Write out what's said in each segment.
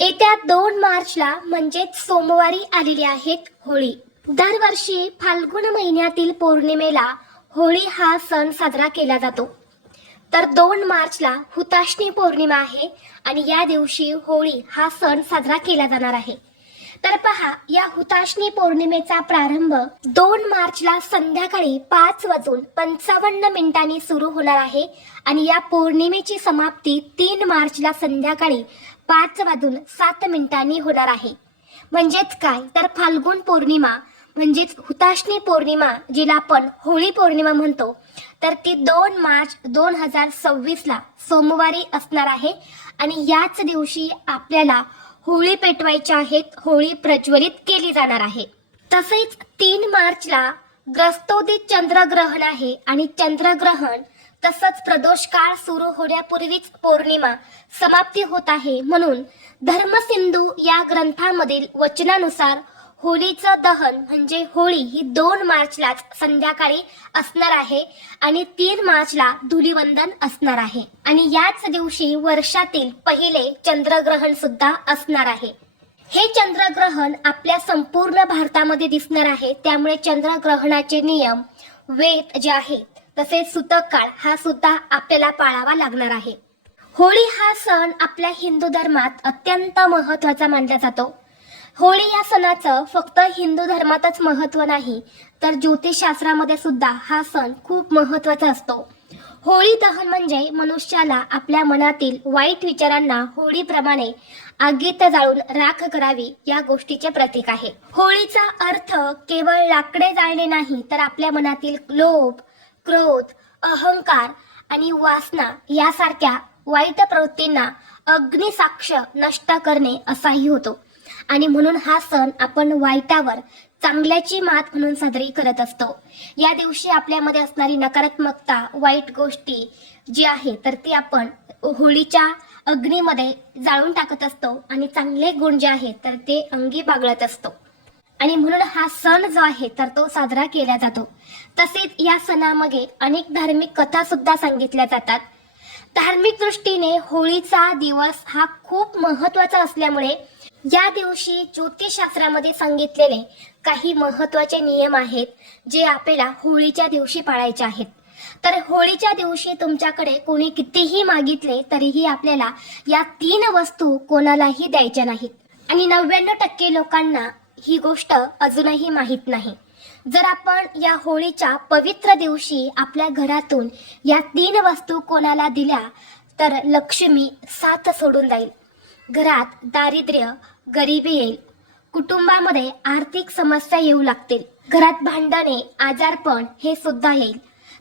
येत्या 2 मार्चला म्हणजेच सोमवारी आलेली आहेत होळी। दरवर्षी फाल्गुन महिन्यातील पौर्णिमेला होळी हा सण साजरा केला जातो। तर 2 मार्चला हुताशनी पौर्णिमा आहे आणि या दिवशी होळी हा सण साजरा केला जाणार आहे। तर पहा, या हुताशनी पौर्णिमेचा प्रारंभ 2 मार्चला संध्याकाळी 5:55 सुरू होणार आहे आणि या पौर्णिमेची समाप्ती 3 मार्चला संध्याकाळी 5:07 होणार आहे। म्हणजेच काय, तर फाल्गुन पौर्णिमा म्हणजेच हुताशनी पौर्णिमा जिला आपण होळी पौर्णिमा म्हणतो, तर ती 2 मार्च 2026 ला सोमवारी असणार आहे आणि याच दिवशी आपल्याला होळी पेटवायची आहेत, होळी प्रज्वलित केली जाणार आहे। तसेच 3 मार्चला ग्रस्तोदित चंद्रग्रहण आहे आणि चंद्रग्रहण तसंच प्रदोष काळ सुरू होण्यापूर्वीच पौर्णिमा समाप्ती होत आहे। म्हणून धर्मसिंधू या ग्रंथामधील वचनानुसार होळीचं दहन म्हणजे होळी ही 2 मार्चलाच संध्याकाळी असणार आहे आणि 3 मार्चला धुलीवंदन असणार आहे आणि याच दिवशी वर्षातील पहिले चंद्रग्रहण सुद्धा असणार आहे। हे चंद्रग्रहण आपल्या संपूर्ण भारतामध्ये दिसणार आहे, त्यामुळे चंद्रग्रहणाचे नियम, वेद जे आहेत तसेच सूतक काळ हा सुद्धा आपल्याला पाळावा लागणार आहे। होळी हा सण आपल्या हिंदू धर्मात अत्यंत महत्त्वाचा मानला जातो। होळी या सणाचं फक्त हिंदू धर्मातच महत्त्व नाही, तर ज्योतिषशास्त्रामध्ये सुद्धा हा सण खूप महत्त्वाचा असतो। होळी दहन म्हणजे मनुष्याला आपल्या मनातील वाईट विचारांना होळीप्रमाणे आगीत जाळून राख करावी या गोष्टीचे प्रतीक आहे। होळीचा अर्थ केवळ लाकडे जाळणे नाही, तर आपल्या मनातील लोभ, क्रोध, अहंकार आणि वासना यासारख्या वाईट प्रवृत्तींना अग्निसाक्ष नष्ट करणे असाही होतो आणि म्हणून हा सण आपण वाईटावर चांगल्याची मात म्हणून साजरी करत असतो। या दिवशी आपल्यामध्ये असणारी नकारात्मकता, वाईट गोष्टी जी आहे तर ती आपण होळीच्या अग्नीमध्ये जाळून टाकत असतो आणि चांगले गुण जे आहेत तर ते अंगी बागळत असतो आणि म्हणून हा सण जो आहे तर तो साजरा केला जातो। तसेच या सणामागे अनेक धार्मिक कथा सुद्धा सांगितल्या जातात। धार्मिक दृष्टीने होळीचा दिवस हा खूप महत्त्वाचा असल्यामुळे या दिवशी ज्योतिषशास्त्रामध्ये सांगितलेले काही महत्त्वाचे नियम आहेत जे आपल्याला होळीच्या दिवशी पाळायचे आहेत। तर होळीच्या दिवशी तुमच्याकडे कोणी कितीही मागितले तरीही आपल्याला या 3 वस्तू कोणालाही द्यायच्या नाहीत आणि 99% लोकांना ही गोष्ट अजूनही माहीत नाही। जर आपण या होळीच्या पवित्र दिवशी आपल्या घरातून या 3 वस्तू कोणाला दिल्या तर लक्ष्मी साथ सोडून जाईल, घरात दारिद्र्य, गरिबी येईल, कुटुंबामध्ये आर्थिक समस्या येऊ लागतील, घरात भांडणे, आजारपण हे सुद्धा येईल।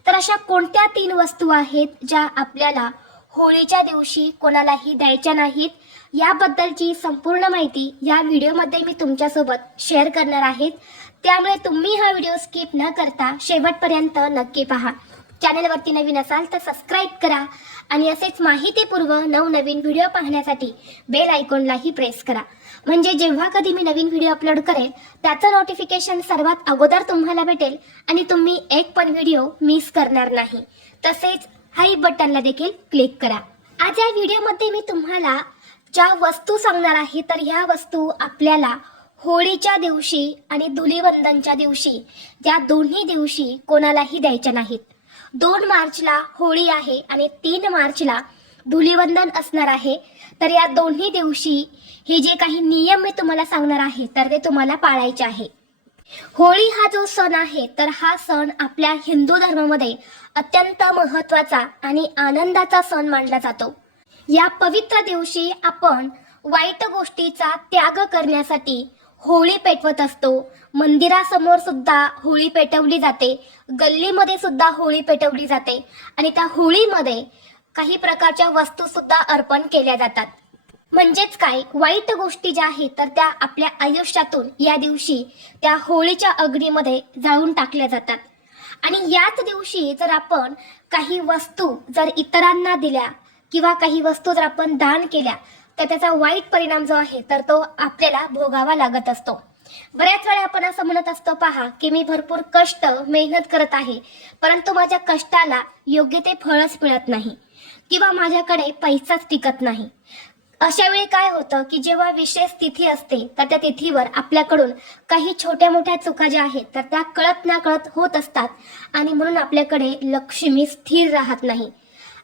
तर अशा कोणत्या 3 वस्तू आहेत ज्या आपल्याला होळीच्या दिवशी कोणालाही द्यायच्या नाहीत, याबद्दलची संपूर्ण माहिती या व्हिडिओमध्ये मी तुमच्यासोबत शेअर करणार आहे। त्यामुळे तुम्ही हा व्हिडिओ स्किप न करता शेवटपर्यंत नक्की पहा। चॅनलवरती नवीन असाल तर सबस्क्राईब करा आणि असेच माहितीपूर्व नवनवीन व्हिडिओ पाहण्यासाठी बेल आयकॉनलाही प्रेस करा, म्हणजे जेव्हा कधी मी नवीन व्हिडिओ अपलोड करेल त्याचं नोटिफिकेशन सर्वात अगोदर तुम्हाला भेटेल आणि तुम्ही एक पण व्हिडिओ मिस करणार नाही। तसेच हाई बटनला देखील क्लिक करा। आज या व्हिडिओमध्ये मी तुम्हाला ज्या वस्तू सांगणार आहे तर ह्या वस्तू आपल्याला होळीच्या दिवशी आणि धुलीवंदनच्या दिवशी या दोन्ही दिवशी कोणालाही द्यायच्या नाहीत। 2 मार्चला होळी आहे आणि 3 मार्चला धुलीवंदन असणार आहे। तर या दोन्ही दिवशी हे जे काही नियम मी तुम्हाला सांगणार आहे तर ते तुम्हाला पाळायचे आहे। होळी हा जो सण आहे तर हा सण आपल्या हिंदू धर्मामध्ये अत्यंत महत्त्वाचा आणि आनंदाचा सण मानला जातो। या पवित्र दिवशी आपण वाईट गोष्टीचा त्याग करण्यासाठी होळी पेटवत असतो। मंदिरासमोर सुद्धा होळी पेटवली जाते, गल्लीमध्ये सुद्धा होळी पेटवली जाते आणि त्या होळीमध्ये काही प्रकारच्या वस्तू सुद्धा अर्पण केल्या जातात। म्हणजेच काय, वाईट गोष्टी ज्या आहेत तर त्या आपल्या आयुष्यातून या दिवशी त्या होळीच्या अग्नीमध्ये जाळून टाकल्या जातात आणि याच दिवशी जर आपण काही वस्तू जर इतरांना दिल्या किंवा काही वस्तू जर आपण दान केल्या तर त्याचा वाईट परिणाम जो आहे तर तो आपल्याला भोगावा लागत असतो। बऱ्याच वेळा आपण असं म्हणत असतो, पहा की मी भरपूर कष्ट मेहनत करत आहे परंतु माझ्या कष्टाला योग्य ते फळच मिळत नाही किंवा माझ्याकडे पैसाच टिकत नाही। अशा वेळी काय होतं की जेव्हा विशेष तिथी असते तर त्या तिथीवर आपल्याकडून काही छोट्या मोठ्या चुका ज्या आहेत तर त्या कळत ना कळत होत असतात आणि म्हणून आपल्याकडे लक्ष्मी स्थिर राहत नाही.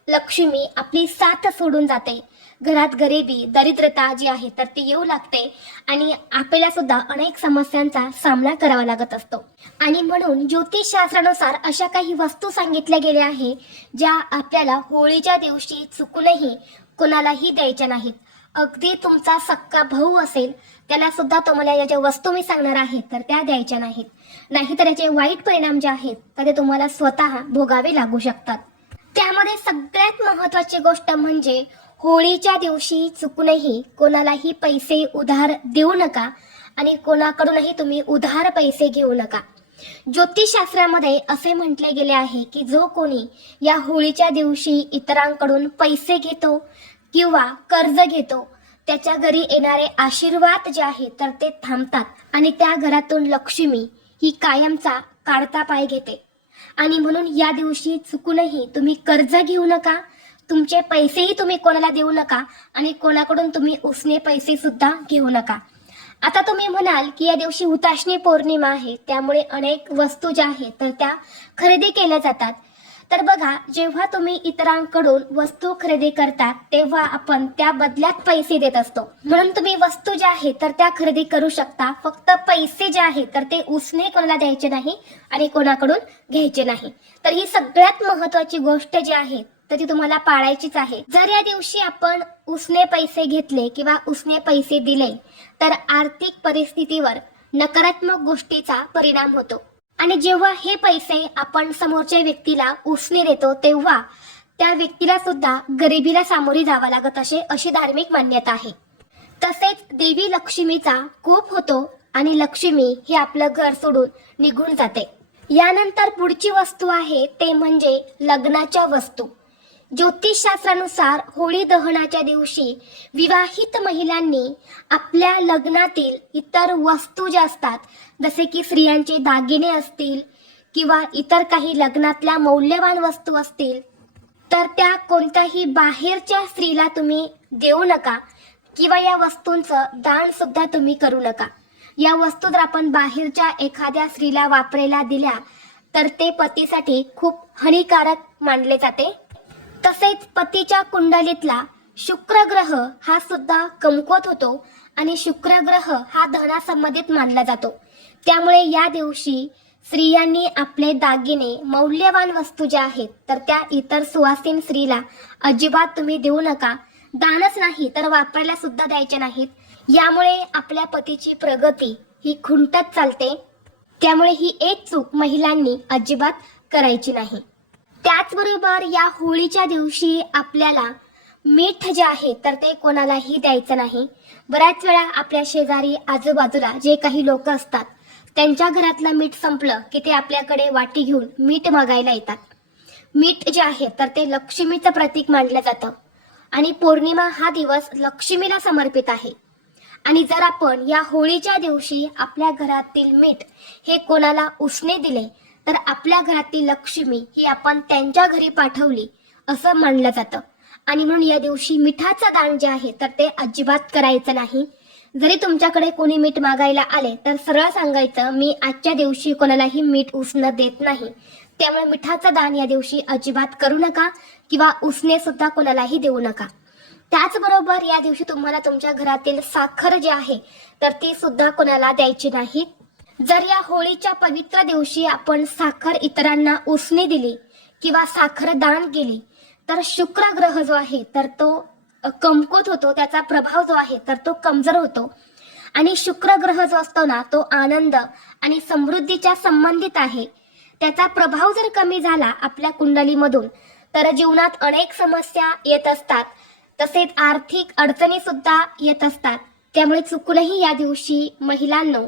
लक्ष्मी आपली साथ सोडून जाते. घरात गरिबी दरिद्रता जी आहे तर ती येऊ लागते आणि आपल्याला सुद्धा अनेक समस्यांचा सामना करावा लागत असतो. आणि म्हणून ज्योतिषशास्त्रानुसार अशा काही वस्तू सांगितल्या गेल्या आहे ज्या आपल्याला होळीच्या दिवशी चुकूनही कोणालाही द्यायच्या नाहीत. अगदी तुमचा सक्का भाऊ असेल त्याला सुद्धा तुम्हाला या ज्या वस्तू मी सांगणार आहे तर त्या द्यायच्या नाहीत. नाहीतर याचे वाईट परिणाम जे आहेत तर ते तुम्हाला स्वतः भोगावे लागू शकतात. त्यामध्ये सगळ्यात महत्त्वाची गोष्ट म्हणजे होळीच्या दिवशी चुकूनही कोणालाही पैसे उधार देऊ नका आणि कोणाकडूनही तुम्ही उधार पैसे घेऊ नका. ज्योतिषशास्त्रामध्ये असे म्हटले गेले आहे की जो कोणी या होळीच्या दिवशी इतरांकडून पैसे घेतो किंवा कर्ज घेतो त्याच्या घरी येणारे आशीर्वाद जे आहेत तर ते थांबतात आणि त्या घरातून लक्ष्मी ही कायमचा काढता पाय घेते. आणि म्हणून या दिवशी चुकूनही तुम्ही कर्ज घेऊ नका, तुमचे पैसेही तुम्ही कोणाला देऊ नका आणि कोणाकडून तुम्ही उसने पैसे सुद्धा घेऊ नका. आता तुम्ही म्हणाल की या दिवशी हुताशनी पौर्णिमा आहे त्यामुळे अनेक वस्तू ज्या आहेत तर त्या खरेदी केल्या जातात. तर बघा, जेव्हा तुम्ही इतरांकडून वस्तू खरेदी करतात तेव्हा आपण त्या बदल्यात पैसे देत असतो. म्हणून तुम्ही वस्तू ज्या आहेत तर त्या खरेदी करू शकता, फक्त पैसे जे आहेत तर ते उसने कोणाला द्यायचे नाही आणि कोणाकडून घ्यायचे नाही. तर ही सगळ्यात महत्त्वाची गोष्ट जी आहे तर ती तुम्हाला पाळायचीच आहे. जर या दिवशी आपण उसने पैसे घेतले किंवा उसने पैसे दिले तर आर्थिक परिस्थितीवर नकारात्मक गोष्टीचा परिणाम होतो. आणि जेव्हा हे पैसे आपण समोरच्या व्यक्तीला उसने देतो तेव्हा त्या व्यक्तीला सुद्धा गरिबीला सामोरी जावं लागत अशी धार्मिक मान्यता आहे. तसेच देवी लक्ष्मीचा कोप होतो आणि लक्ष्मी ही आपलं घर सोडून निघून जाते. यानंतर पुढची वस्तू आहे ते म्हणजे लग्नाच्या वस्तू. ज्योतिषशास्त्रानुसार होळी दहनाच्या दिवशी विवाहित महिलांनी आपल्या लग्नातील इतर वस्तू ज्या असतात जसे की स्त्रियांचे दागिने असतील किंवा इतर काही लग्नातल्या मौल्यवान वस्तू असतील तर त्या कोणत्याही बाहेरच्या स्त्रीला तुम्ही देऊ नका किंवा या वस्तूंचं दान सुद्धा तुम्ही करू नका. या वस्तू जर आपण बाहेरच्या एखाद्या स्त्रीला वापरायला दिल्या तर ते पतीसाठी खूप हानिकारक मानले जाते. तसेच पतीच्या कुंडलीतला शुक्र ग्रह हा सुद्धा कमकुवत होतो आणि शुक्र ग्रह हा धनासंबंधित मानला जातो. त्यामुळे या दिवशी स्त्रियांनी आपले दागिने मौल्यवान वस्तू ज्या आहेत तर त्या इतर सुवासीन स्त्रीला अजिबात तुम्ही देऊ नका. दानच नाही तर वापरायला सुद्धा द्यायचे नाहीत. यामुळे आपल्या पतीची प्रगती ही खुंटत चालते. त्यामुळे ही एक चूक महिलांनी अजिबात करायची नाही. त्याचबरोबर या होळीच्या दिवशी आपल्याला मीठ जे आहे तर ते कोणालाही द्यायचं नाही. बऱ्याच वेळा आपल्या शेजारी आजूबाजूला जे काही लोक असतात त्यांच्या घरातलं मीठ संपलं की ते आपल्याकडे वाटी घेऊन मीठ मागायला येतात. मीठ जे आहे तर ते लक्ष्मीचं प्रतीक मानलं जातं आणि पौर्णिमा हा दिवस लक्ष्मीला समर्पित आहे. आणि जर आपण या होळीच्या दिवशी आपल्या घरातील मीठ हे कोणाला उसने दिले तर आपल्या घरातील लक्ष्मी ही आपण त्यांच्या घरी पाठवली असं मानलं जातं. आणि म्हणून या दिवशी मिठाचं दान जे आहे तर ते अजिबात करायचं नाही. जरी तुमच्याकडे कोणी मीठ मागायला आले तर सरळ सांगायचं मी आजच्या दिवशी कोणालाही मीठ उसणं देत नाही. त्यामुळे मिठाचं दान या दिवशी अजिबात करू नका किंवा उसने सुद्धा कोणालाही देऊ नका. त्याचबरोबर या दिवशी तुम्हाला तुमच्या घरातील साखर जी आहे तर ती सुद्धा कोणाला द्यायची नाही. जर या होळीच्या पवित्र दिवशी आपण साखर इतरांना उसने दिली किंवा साखर दान केली तर शुक्र ग्रह जो आहे तर तो कमकुवत होतो, त्याचा प्रभाव जो आहे तर तो कमजोर होतो. आणि शुक्र ग्रह जो असतो ना तो आनंद आणि समृद्धीच्या संबंधित आहे. त्याचा प्रभाव जर कमी झाला आपल्या कुंडलीमधून तर जीवनात अनेक समस्या येत असतात. तसेच आर्थिक अडचणी सुद्धा येत असतात. त्यामुळे चुकूनही या दिवशी महिलांनो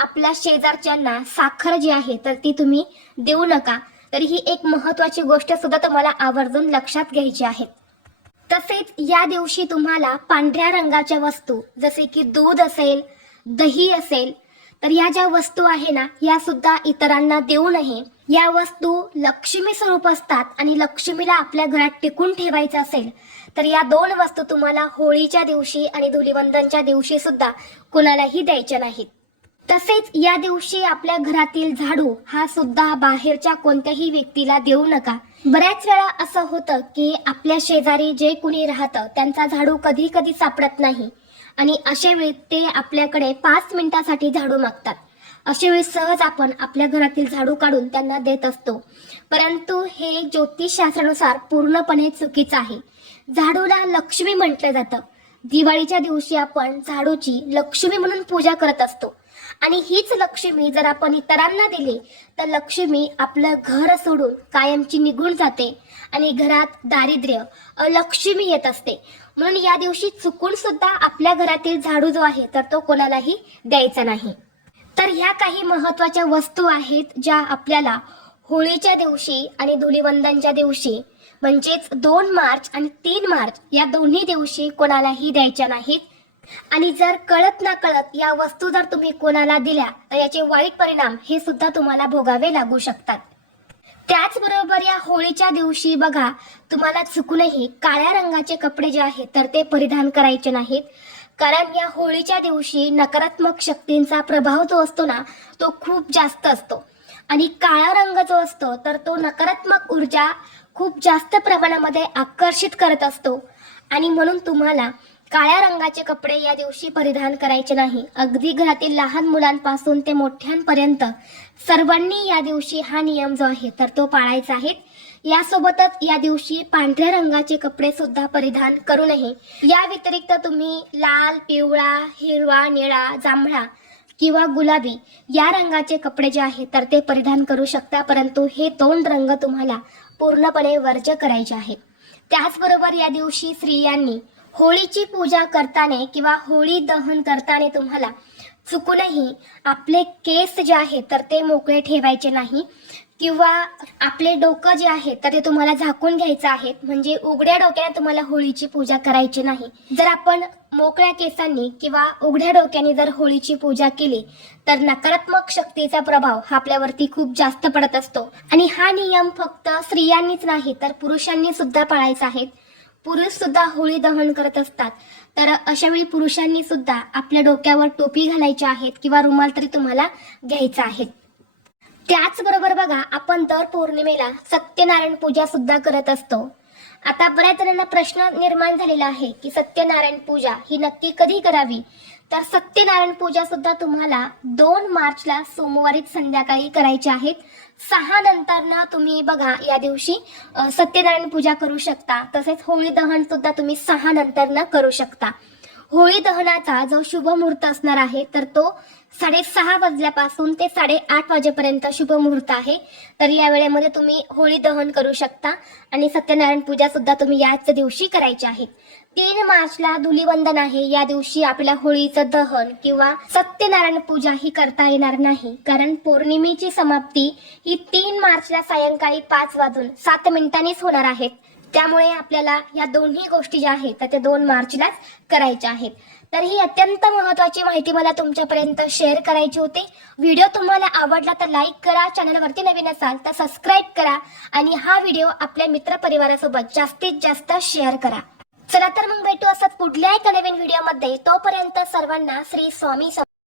आपल्या शेजारच्यांना साखर जी आहे तर ती तुम्ही देऊ नका. तर ही एक महत्त्वाची गोष्ट सुद्धा तुम्हाला आवर्जून लक्षात घ्यायची आहे. तसेच या दिवशी तुम्हाला पांढऱ्या रंगाच्या वस्तू जसे की दूध असेल, दही असेल तर या ज्या वस्तू आहे ना या सुद्धा इतरांना देऊ नये. या वस्तू लक्ष्मी स्वरूप असतात आणि लक्ष्मीला आपल्या घरात टिकून ठेवायचं असेल तर या दोन वस्तू तुम्हाला होळीच्या दिवशी आणि धुलीवंदनच्या दिवशी सुद्धा कोणालाही द्यायच्या नाहीत. तसेच या दिवशी आपल्या घरातील झाडू हा सुद्धा बाहेरच्या कोणत्याही व्यक्तीला देऊ नका. बऱ्याच वेळा असं होतं की आपल्या शेजारी जे कुणी राहतं त्यांचा झाडू कधी कधी सापडत नाही आणि अशा वेळी ते आपल्याकडे 5 मिनिटासाठी झाडू मागतात. अशा वेळी सहज आपण आपल्या घरातील झाडू काढून त्यांना देत असतो, परंतु हे ज्योतिषशास्त्रानुसार पूर्णपणे चुकीचं आहे. झाडूला लक्ष्मी म्हटलं जातं. दिवाळीच्या दिवशी आपण झाडूची लक्ष्मी म्हणून पूजा करत असतो आणि हीच लक्ष्मी जर आपण इतरांना दिली तर लक्ष्मी आपलं घर सोडून कायमची निघून जाते आणि घरात दारिद्र्य, अलक्ष्मी येत असते. म्हणून या दिवशी चुकून सुद्धा आपल्या घरातील झाडू जो आहे तर तो कोणालाही द्यायचा नाही. तर ह्या काही महत्त्वाच्या वस्तू आहेत ज्या आपल्याला होळीच्या दिवशी आणि धुलीवंदनच्या दिवशी म्हणजेच 2 मार्च आणि 3 मार्च या दोन्ही दिवशी कोणालाही द्यायच्या नाहीत. आणि जर कळत ना कळत या वस्तू जर तुम्ही कोणाला दिल्या तर याचे वाईट परिणाम हे सुद्धा तुम्हाला भोगावे लागू शकतात. त्याचबरोबर या होळीच्या दिवशी बघा, तुम्हाला चुकूनही काळ्या रंगाचे कपडे जे आहेत तर ते परिधान करायचे नाहीत. कारण या होळीच्या दिवशी नकारात्मक शक्तींचा प्रभाव जो असतो ना तो खूप जास्त असतो आणि काळा रंग जो असतो तर तो नकारात्मक ऊर्जा खूप जास्त प्रमाणामध्ये आकर्षित करत असतो आणि म्हणून तुम्हाला काळ्या रंगाचे कपडे या दिवशी परिधान करायचे नाही. अगदी घरातील लहान मुलांपासून ते मोठ्यांपर्यंत सर्वांनी या दिवशी हा नियम जो आहे तर तो पाळायचा आहे. यासोबतच या दिवशी पांढऱ्या रंगाचे कपडे सुद्धा परिधान करू नये. या व्यतिरिक्त तुम्ही लाल, पिवळा, हिरवा, निळा, जांभळा किंवा गुलाबी या रंगाचे कपडे जे आहेत तर ते परिधान करू शकता, परंतु हे 2 रंग तुम्हाला पूर्णपणे वर्ज्य करायचे आहेत. त्याचबरोबर या दिवशी स्त्रियांनी होळीची पूजा करताना किंवा होळी दहन करताना तुम्हाला चुकूनही आपले केस जे आहे तर ते मोकळे ठेवायचे नाही किंवा आपले डोकं जे आहे तर ते तुम्हाला झाकून घ्यायचं आहे. म्हणजे उघड्या डोक्याने तुम्हाला होळीची पूजा करायची नाही. जर आपण मोकळ्या केसांनी किंवा उघड्या डोक्याने जर होळीची पूजा केली तर नकारात्मक शक्तीचा प्रभाव हा आपल्यावरती खूप जास्त पडत असतो आणि हा नियम फक्त स्त्रियांनीच नाही तर पुरुषांनी सुद्धा पाळायचा आहे. पुरुष सुद्धा होळी दहन करत असतात, तर अशा वेळी पुरुषांनी सुद्धा आपल्या डोक्यावर टोपी घालायची आहेत किंवा रुमाल तरी तुम्हाला घ्यायचा आहे. त्याचबरोबर बघा, आपण दर पौर्णिमेला सत्यनारायण पूजा सुद्धा करत असतो. आता बऱ्याच जणांना प्रश्न निर्माण झालेला आहे की सत्यनारायण पूजा ही नक्की कधी करावी. तर सत्यनारायण पूजा सुद्धा तुम्हाला 2 मार्चला सोमवारी संध्याकाळी करायची आहे. 6 नंतर तुम्ही बघा या दिवशी सत्यनारायण पूजा करू शकता. तसेच होळी दहन सुद्धा तुम्ही 6 नंतर करू शकता. होळी दहनाचा जो शुभ मुहूर्त असणार आहे तर तो 6:30 वाजल्यापासून ते 8:30 वाजेपर्यंत शुभ मुहूर्त आहे. तर या वेळेमध्ये तुम्ही होळी दहन करू शकता आणि सत्यनारायण पूजा सुद्धा तुम्ही याच दिवशी करायची आहे. 3 मार्चला धुलीवंदन आहे. या दिवशी आपल्या होळीचं दहन किंवा सत्यनारायण पूजा ही करता येणार नाही, कारण पौर्णिमेची समाप्ती ही 3 मार्चला सायंकाळी 5:07 होणार आहे. त्यामुळे आपल्याला या दोन्ही गोष्टी ज्या आहेत तर त्या 2 मार्चलाच करायच्या आहेत. तर ही अत्यंत महत्त्वाची माहिती मला तुमच्यापर्यंत शेअर करायची होती. व्हिडिओ तुम्हाला आवडला तर लाईक करा, चॅनलवरती नवीन असाल तर सबस्क्राईब करा आणि हा व्हिडिओ आपल्या मित्रपरिवारासोबत जास्तीत जास्त शेअर करा. चला तर मग भेटू असंच पुढल्या एका नवीन व्हिडिओमध्ये. तोपर्यंत सर्वांना श्री स्वामी